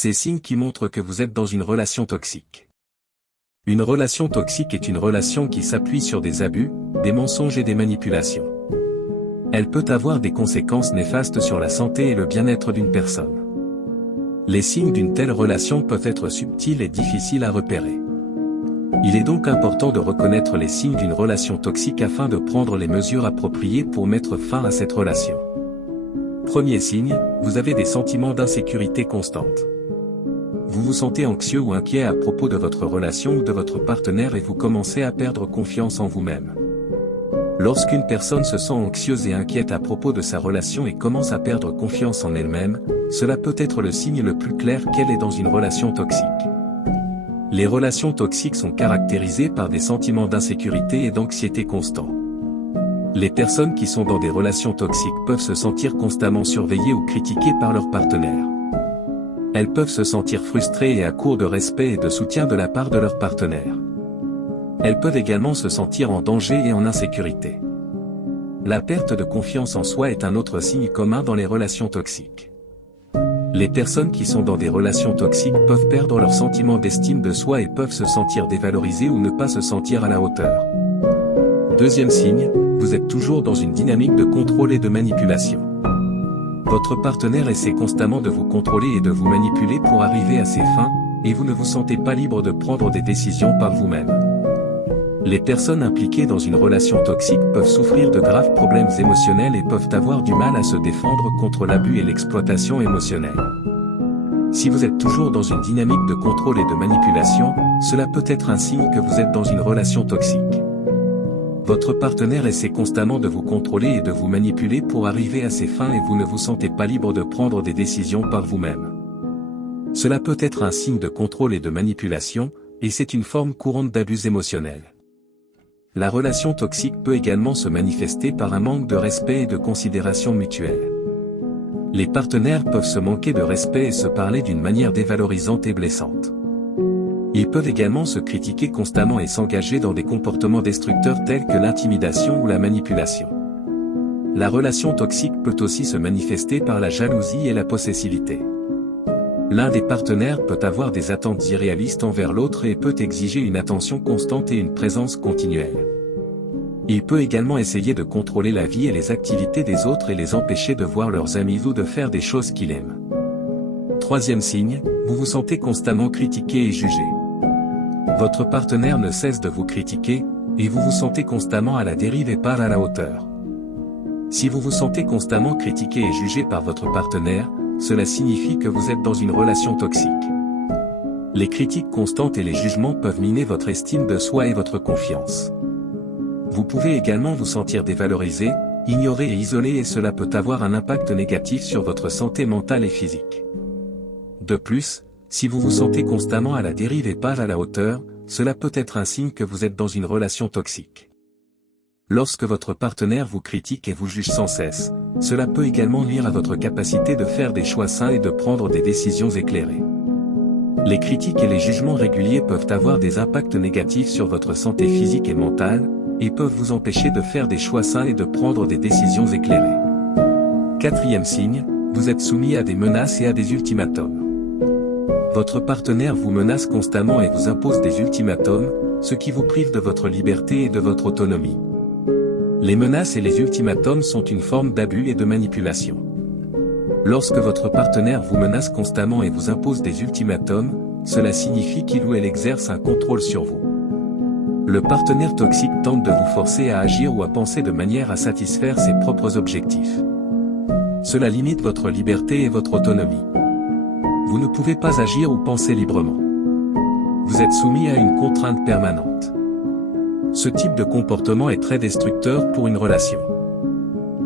Ces signes qui montrent que vous êtes dans une relation toxique. Une relation toxique est une relation qui s'appuie sur des abus, des mensonges et des manipulations. Elle peut avoir des conséquences néfastes sur la santé et le bien-être d'une personne. Les signes d'une telle relation peuvent être subtils et difficiles à repérer. Il est donc important de reconnaître les signes d'une relation toxique afin de prendre les mesures appropriées pour mettre fin à cette relation. Premier signe, vous avez des sentiments d'insécurité constante. Vous vous sentez anxieux ou inquiet à propos de votre relation ou de votre partenaire et vous commencez à perdre confiance en vous-même. Lorsqu'une personne se sent anxieuse et inquiète à propos de sa relation et commence à perdre confiance en elle-même, cela peut être le signe le plus clair qu'elle est dans une relation toxique. Les relations toxiques sont caractérisées par des sentiments d'insécurité et d'anxiété constants. Les personnes qui sont dans des relations toxiques peuvent se sentir constamment surveillées ou critiquées par leur partenaire. Elles peuvent se sentir frustrées et à court de respect et de soutien de la part de leur partenaire. Elles peuvent également se sentir en danger et en insécurité. La perte de confiance en soi est un autre signe commun dans les relations toxiques. Les personnes qui sont dans des relations toxiques peuvent perdre leur sentiment d'estime de soi et peuvent se sentir dévalorisées ou ne pas se sentir à la hauteur. Deuxième signe, vous êtes toujours dans une dynamique de contrôle et de manipulation. Votre partenaire essaie constamment de vous contrôler et de vous manipuler pour arriver à ses fins, et vous ne vous sentez pas libre de prendre des décisions par vous-même. Les personnes impliquées dans une relation toxique peuvent souffrir de graves problèmes émotionnels et peuvent avoir du mal à se défendre contre l'abus et l'exploitation émotionnelle. Si vous êtes toujours dans une dynamique de contrôle et de manipulation, cela peut être un signe que vous êtes dans une relation toxique. Votre partenaire essaie constamment de vous contrôler et de vous manipuler pour arriver à ses fins et vous ne vous sentez pas libre de prendre des décisions par vous-même. Cela peut être un signe de contrôle et de manipulation, et c'est une forme courante d'abus émotionnels. La relation toxique peut également se manifester par un manque de respect et de considération mutuelle. Les partenaires peuvent se manquer de respect et se parler d'une manière dévalorisante et blessante. Ils peuvent également se critiquer constamment et s'engager dans des comportements destructeurs tels que l'intimidation ou la manipulation. La relation toxique peut aussi se manifester par la jalousie et la possessivité. L'un des partenaires peut avoir des attentes irréalistes envers l'autre et peut exiger une attention constante et une présence continuelle. Il peut également essayer de contrôler la vie et les activités des autres et les empêcher de voir leurs amis ou de faire des choses qu'il aime. Troisième signe, vous vous sentez constamment critiqué et jugé. Votre partenaire ne cesse de vous critiquer, et vous vous sentez constamment à la dérive et pas à la hauteur. Si vous vous sentez constamment critiqué et jugé par votre partenaire, cela signifie que vous êtes dans une relation toxique. Les critiques constantes et les jugements peuvent miner votre estime de soi et votre confiance. Vous pouvez également vous sentir dévalorisé, ignoré et isolé et cela peut avoir un impact négatif sur votre santé mentale et physique. De plus, si vous vous sentez constamment à la dérive et pas à la hauteur, cela peut être un signe que vous êtes dans une relation toxique. Lorsque votre partenaire vous critique et vous juge sans cesse, cela peut également nuire à votre capacité de faire des choix sains et de prendre des décisions éclairées. Les critiques et les jugements réguliers peuvent avoir des impacts négatifs sur votre santé physique et mentale, et peuvent vous empêcher de faire des choix sains et de prendre des décisions éclairées. Quatrième signe, vous êtes soumis à des menaces et à des ultimatums. Votre partenaire vous menace constamment et vous impose des ultimatums, ce qui vous prive de votre liberté et de votre autonomie. Les menaces et les ultimatums sont une forme d'abus et de manipulation. Lorsque votre partenaire vous menace constamment et vous impose des ultimatums, cela signifie qu'il ou elle exerce un contrôle sur vous. Le partenaire toxique tente de vous forcer à agir ou à penser de manière à satisfaire ses propres objectifs. Cela limite votre liberté et votre autonomie. Vous ne pouvez pas agir ou penser librement. Vous êtes soumis à une contrainte permanente. Ce type de comportement est très destructeur pour une relation.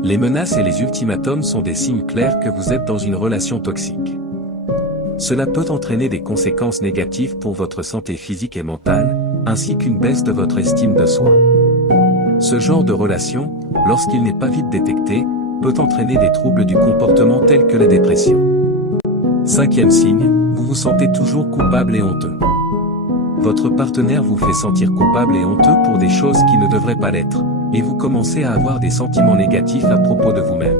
Les menaces et les ultimatums sont des signes clairs que vous êtes dans une relation toxique. Cela peut entraîner des conséquences négatives pour votre santé physique et mentale, ainsi qu'une baisse de votre estime de soi. Ce genre de relation, lorsqu'il n'est pas vite détecté, peut entraîner des troubles du comportement tels que la dépression. Cinquième signe, vous vous sentez toujours coupable et honteux. Votre partenaire vous fait sentir coupable et honteux pour des choses qui ne devraient pas l'être, et vous commencez à avoir des sentiments négatifs à propos de vous-même.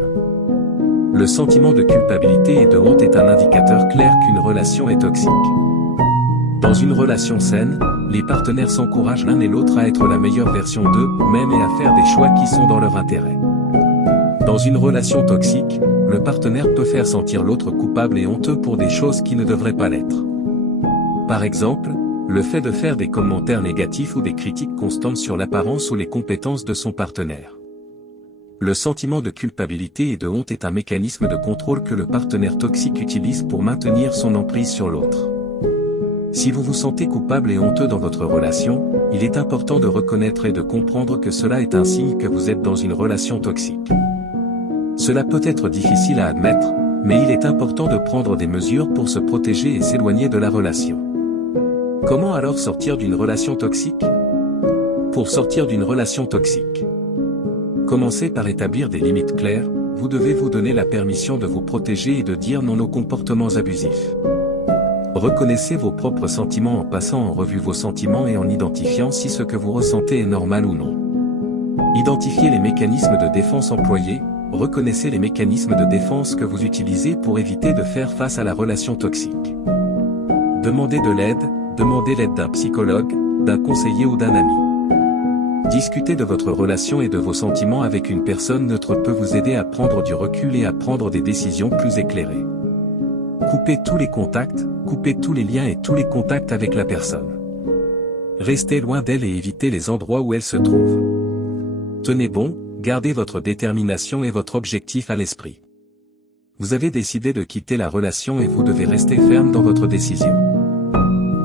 Le sentiment de culpabilité et de honte est un indicateur clair qu'une relation est toxique. Dans une relation saine, les partenaires s'encouragent l'un et l'autre à être la meilleure version d'eux-mêmes et à faire des choix qui sont dans leur intérêt. Dans une relation toxique, le partenaire peut faire sentir l'autre coupable et honteux pour des choses qui ne devraient pas l'être. Par exemple, le fait de faire des commentaires négatifs ou des critiques constantes sur l'apparence ou les compétences de son partenaire. Le sentiment de culpabilité et de honte est un mécanisme de contrôle que le partenaire toxique utilise pour maintenir son emprise sur l'autre. Si vous vous sentez coupable et honteux dans votre relation, il est important de reconnaître et de comprendre que cela est un signe que vous êtes dans une relation toxique. Cela peut être difficile à admettre, mais il est important de prendre des mesures pour se protéger et s'éloigner de la relation. Comment alors sortir d'une relation toxique? Pour sortir d'une relation toxique, commencez par établir des limites claires. Vous devez vous donner la permission de vous protéger et de dire non aux comportements abusifs. Reconnaissez vos propres sentiments en passant en revue vos sentiments et en identifiant si ce que vous ressentez est normal ou non. Identifiez les mécanismes de défense employés. Reconnaissez les mécanismes de défense que vous utilisez pour éviter de faire face à la relation toxique. Demandez de l'aide, demandez l'aide d'un psychologue, d'un conseiller ou d'un ami. Discuter de votre relation et de vos sentiments avec une personne neutre peut vous aider à prendre du recul et à prendre des décisions plus éclairées. Coupez tous les contacts, coupez tous les liens et tous les contacts avec la personne. Restez loin d'elle et évitez les endroits où elle se trouve. Tenez bon, gardez votre détermination et votre objectif à l'esprit. Vous avez décidé de quitter la relation et vous devez rester ferme dans votre décision.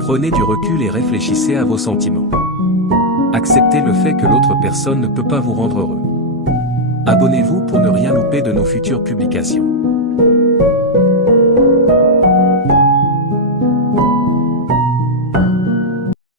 Prenez du recul et réfléchissez à vos sentiments. Acceptez le fait que l'autre personne ne peut pas vous rendre heureux. Abonnez-vous pour ne rien louper de nos futures publications.